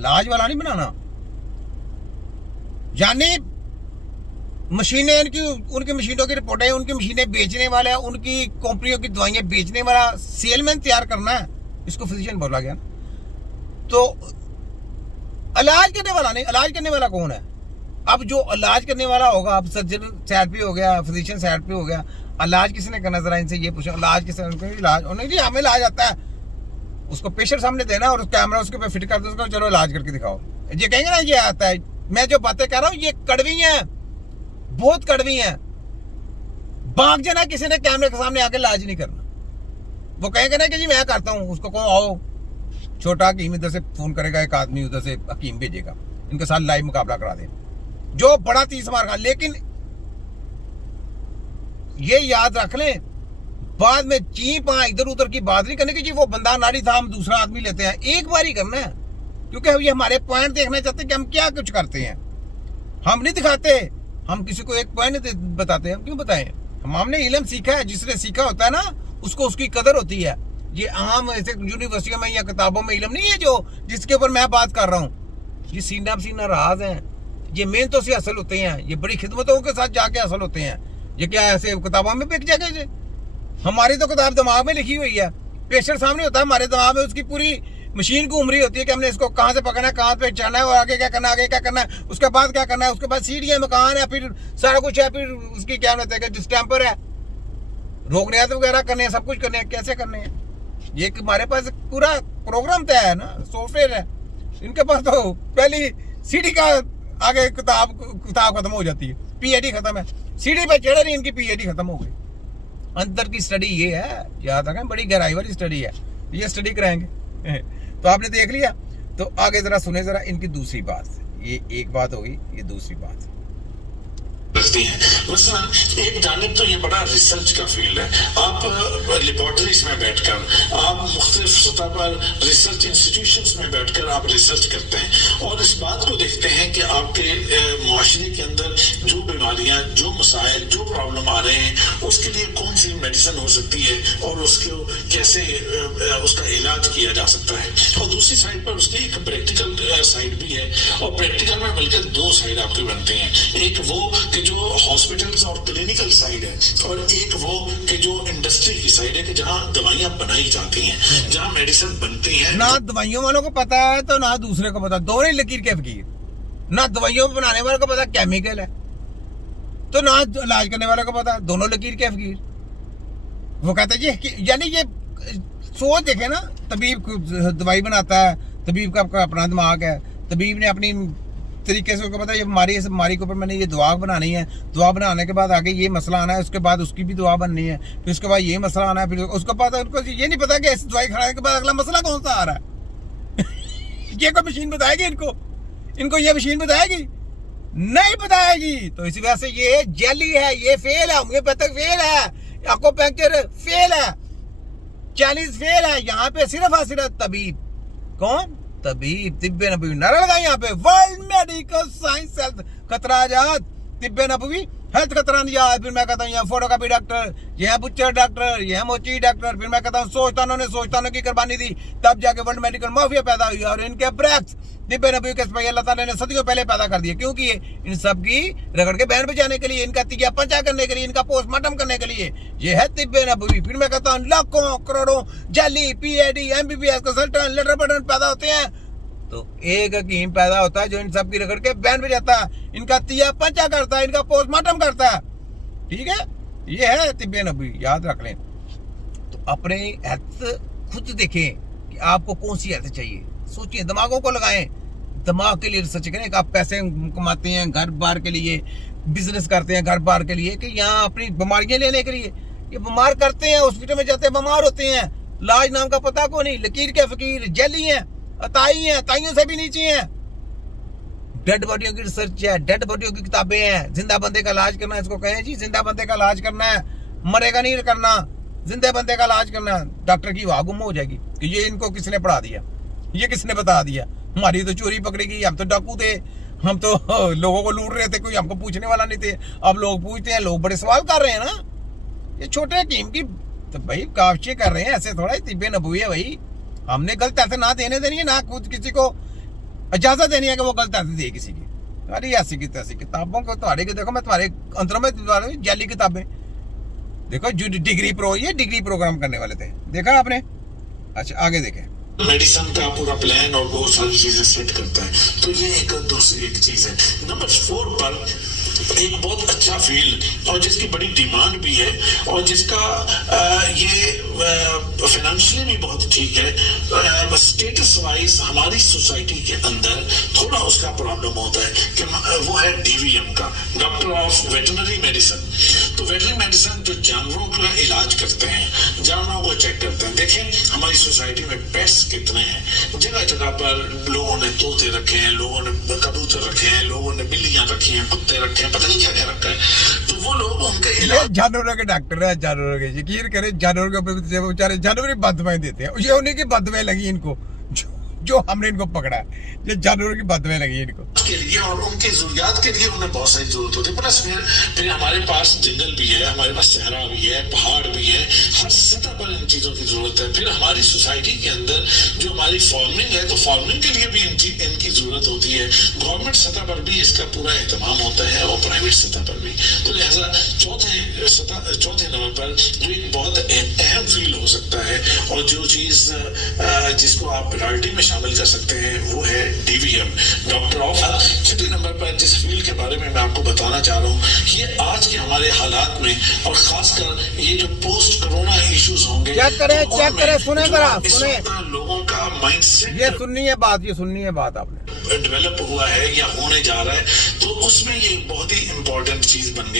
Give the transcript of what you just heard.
इलाज वाला नहीं बनाना। यानी मशीनें इनकी, उनकी मशीनों की रिपोर्टें, उनकी मशीनें बेचने वाला है, उनकी कंपनियों की दवाइयां बेचने वाला सेलमैन तैयार करना है, इसको फिजिशियन बोला गया। तो इलाज करने वाला नहीं। इलाज करने वाला कौन है? अब जो इलाज करने वाला होगा, अब सर्जन साइड पे हो गया, फिजिशियन साइड पे हो गया, इलाज किसने करना? जरा इनसे ये पूछो, इलाज किसने? इलाज नहीं जी, हमें इलाज आता है। उसको पेशेंट सामने देना और कैमरा उसके ऊपर फिट कर दो, उसको चलो इलाज करके दिखाओ। ये कहेंगे ना ये आता है। मैं जो बातें कर रहा हूँ ये कड़वी हैं, बहुत कड़वी हैं। भाग जाना किसी ने कैमरे के सामने आके इलाज नहीं करना। वो कहेंगे ना कि जी मैं करता हूँ, उसको कहो आओ, छोटा हकीम इधर से फोन करेगा, एक आदमी उधर से हकीम भेजेगा, इनके साथ लाइव मुकाबला करा दे, जो बड़ा 30 मार का। लेकिन ये याद रख लें, बाद में चीपा इधर उधर की बात नहीं करने की जी वो बंदा नारी था, हम दूसरा आदमी लेते हैं। एक बार ही करना है, क्योंकि ये हमारे पॉइंट देखना चाहते हैं कि हम क्या कुछ करते हैं। हम नहीं दिखाते, हम किसी को एक पॉइंट बताते हैं। हम क्यों बताएं? हमने इल्म सीखा है, जिसने सीखा होता है ना उसको उसकी कदर होती है। ये आम ऐसे यूनिवर्सिटियों में या किताबों में इल्म नहीं है जो जिसके ऊपर मैं बात कर रहा हूँ। ये सीना सीना राज हैं, ये मेहनतों से हासिल होते हैं, ये बड़ी खिदमतों के साथ जाके हासिल होते हैं। ये क्या ऐसे किताबों में बिक जाएगा? हमारी तो किताब दिमाग में लिखी हुई है, पेशेंट सामने होता है, हमारे दिमाग में उसकी पूरी मशीन घूम रही होती है कि हमने इसको कहाँ से पकड़ना है, कहाँ पे चढ़ना है और आगे क्या करना है, आगे क्या करना है, उसके बाद क्या करना है, उसके बाद सीढ़ी है, मकान है, फिर सारा कुछ है, फिर उसकी क्या कहते हैं डिस्टेंपर है, रोगनियात वगैरह करने हैं, सब कुछ करने हैं। कैसे करने हैं? ये हमारे पास पूरा प्रोग्राम तय है ना, सॉफ्टवेयर है। इनके पास तो पहली सीढ़ी का आगे किताब खत्म हो जाती है, पीएडी खत्म है, सीढ़ी पे चढ़े नहीं, इनकी पीएडी खत्म हो गई। अंदर की स्टडी ये है, याद रखें, बड़ी गहराई वाली स्टडी है, ये स्टडी कराएंगे। तो आपने देख लिया, तो आगे जरा सुने जरा इनकी दूसरी बात। ये एक बात होगी, ये दूसरी बात करती हैं। मसलन एक जानिब तो ये बड़ा रिसर्च का फील्ड है, आप लेबोरेटरीज में बैठकर, आप मुख्तलिफ सतह पर रिसर्च इंस्टीट्यूशंस में बैठकर आप रिसर्च करते हैं और इस बात को देखते हैं कि आपके मुआशरे के अंदर जो बीमारियां, जो मसाइल, जो प्रॉब्लम आ रहे हैं उसके लिए कौन सी मेडिसिन हो सकती है और उसको कैसे उसका इलाज किया जा सकता है। और दूसरी साइड पर उसकी एक प्रैक्टिकल साइड भी है, और प्रैक्टिकल में मिलकर दो साइड आपकी बनती हैं। एक वो जो हॉस्पिटल्स और क्लिनिकल साइड है, और एक वो कि जो इंडस्ट्री की साइड है कि जहाँ दवाइयाँ बनाई जाती हैं, जहाँ मेडिसिन बनती हैं। ना दवाइयों वालों को पता है तो ना दूसरे को पता, दोनों ही लकीर के फकीर। ना दवाइयों बनाने वालों को पता केमिकल है, तो ना इलाज करने वालों को पता, दोनों लकीर के फकीर। वो कहता है जी, यानी ये सोच देखे ना, तबीब दवाई बनाता है, तबीब का अपना दिमाग है, तबीब ने अपनी तरीके से उसको पता है ये बीमारी है, इस बीमारी के ऊपर मैंने ये दवा बनानी है, दवा बनाने के बाद आगे ये मसला आना है, उसके बाद उसकी भी दवा बननी है, फिर उसके बाद ये मसला आना है, फिर उसको पता, उनको ये नहीं पता कि इस दवाई खाने के बाद अगला मसला कौन सा आ रहा है। ये कोई मशीन बताएगी इनको ये मशीन बताएगी? नहीं बताएगी। तो इसी वजह से ये जेली है, ये फेल है, होम्योपैथिक फेल है, एक्यूपंक्चर फेल है, चाइनीज फेल है। यहाँ पे सिर्फ और सिर्फ तबीब, कौन? तबीब, तिब्बे नबवी, नारा लगाए यहाँ पे, वर्ल्ड मेडिकल साइंस हेल्थ खतराजात, तिब्बे नबवी हेल्थ खतरा निजात। फिर मैं कहता हूँ यहाँ फोटोकॉपी डॉक्टर, ये बुच्चर डॉक्टर, ये मोची डॉक्टर। फिर मैं कहता हूँ सोचतानों की कुर्बानी दी, तब जाके वर्ल्ड मेडिकल माफिया पैदा हुई, और इनके ब्रेक्स तिब्बे नबवी के अल्लाह ताला ने सदियों पहले पैदा कर दिए। क्यों किए? इन सब की रगड़ के बहन बचाने के लिए, इनका तिया पंचा करने के लिए, इनका पोस्टमार्टम करने के लिए। ये है तिब्बे नबवी। फिर मैं कहता हूँ लाखों करोड़ों जाली पीएडी एमबीबीएस कंसल्टेंट लेटर बटन पैदा होते हैं, तो एक हकीम पैदा होता है जो इन सब की रगड़ के बहन बजाता है, इनका तिया पंचा करता है, इनका पोस्टमार्टम करता है। ठीक है, ये है तिब्बे नबवी, याद रख लें। तो अपने हेल्थ खुद देखें कि आपको कौन सी हेल्थ चाहिए, सोचिए, दिमागों को लगाएं, दिमाग के लिए रिसर्च करें। आप पैसे कमाते हैं घर बार के लिए, बिजनेस करते हैं घर बार के लिए, कि यहाँ अपनी बीमारियां लेने के लिए। ये बीमार करते हैं, हॉस्पिटल में जाते हैं, बीमार होते हैं, इलाज नाम का पता को नहीं, लकीर के फकीर, जेली हैं, अताई हैं, ताइयों से भी नीचे हैं। डेड बॉडियों की रिसर्च है, डेड बॉडियों की किताबें हैं। जिंदा बंदे का इलाज करना है, इसको कहें जी जिंदा बंदे का इलाज करना है, मरेगा नहीं करना, जिंदे बंदे का इलाज करना है। डॉक्टर की वाह गुम हो जाएगी कि ये इनको किसने पढ़ा दिया, ये किसने बता दिया। हमारी तो चोरी पकड़ी गई, हम तो डाकू थे, हम तो लोगों को लूट रहे थे, कोई हमको पूछने वाला नहीं थे। अब लोग पूछते हैं, लोग बड़े सवाल कर रहे हैं ना। ये छोटे हकीम की तो भाई काविशें कर रहे हैं, ऐसे थोड़ा ही तिब्बे नबवी है भाई। हमने गलत ऐसे ना देने देनी है, ना खुद किसी को इजाजत देनी है कि वो गलत हरकत दी किसी की। अरे ऐसी की तैसी किताबों को तुम्हारे के देखो, मैं तुम्हारे अंदरों में जाली किताबें देखो, जो डिग्री प्रो, ये डिग्री प्रोग्राम करने वाले थे, देखा आपने। अच्छा आगे देखें। मेडिसिन का पूरा प्लान और बहुत सारी चीजें सेट करता है। तो ये एक दूसरी एक चीज है। नंबर 4 पर एक बहुत अच्छा फील्ड और जिसकी बड़ी डिमांड भी है और जिसका ये फाइनेंशियली भी बहुत ठीक है, स्टेटस वाइज हमारी सोसाइटी के अंदर थोड़ा उसका प्रॉब्लम होता है कि वो है डीवीएम का, डॉक्टर ऑफ वेटरनरी मेडिसिन। तो वेटरनरी मेडिसिन जो जानवरों का इलाज करते हैं, जानवरों को चेक करते हैं। देखें हमारी सोसाइटी में पेस्ट कितने हैं, जगह जगह पर लोगों ने तोते रखे हैं, लोगों ने कबूतर रखे हैं, लोगों ने बिल्लियां रखी हैं, कुत्ते रखे हैं, पता नहीं क्या क्या रखा है। तो वो लोग उनके इलाज, जानवरों के डॉक्टर है, जानवरों के, यकीन करें जानवरों के बेचारे जानवर ही बददुआएं देते हैं। ये उन्हीं की बददुआएं लगी इनको, जो हमने इनको पकड़ा है, ये जानवरों की बददुआएं लगी इनको के लिए और उनके जरूरियात के लिए उन्हें बहुत सारी जरूरत होती है। प्लस फिर हमारे पास जंगल भी है, हमारे पास सहरा भी है, पहाड़ भी है, हर सतह पर इन चीजों की जरूरत है। फिर हमारी सोसाइटी के अंदर जो हमारी फार्मिंग है, तो फार्मिंग के लिए भी इनकी जरूरत होती है। गवर्नमेंट सतह पर भी इसका पूरा एहतमाम होता है और प्राइवेट सतह पर भी। तो लिहाजा चौथे नंबर पर जो एक बहुत अहम फील्ड हो सकता है और जो चीज जिसको आप प्रायोरिटी में शामिल कर सकते हैं वो है डीवीएम, डॉक्टर ऑफ। छठे नंबर पर जिस फील्ड के बारे में मैं आपको बताना चाह रहा हूँ, ये आज के हमारे हालात में और खासकर ये जो पोस्ट कोरोना इश्यूज होंगे, चेक करें, सुने जरा, सुने लोगों का माइंडसेट, ये सुननी है बात आपने, डेवलप हुआ है या होने जा रहा है, तो उसमें ये बहुत ही इंपॉर्टेंट चीज बन गई है।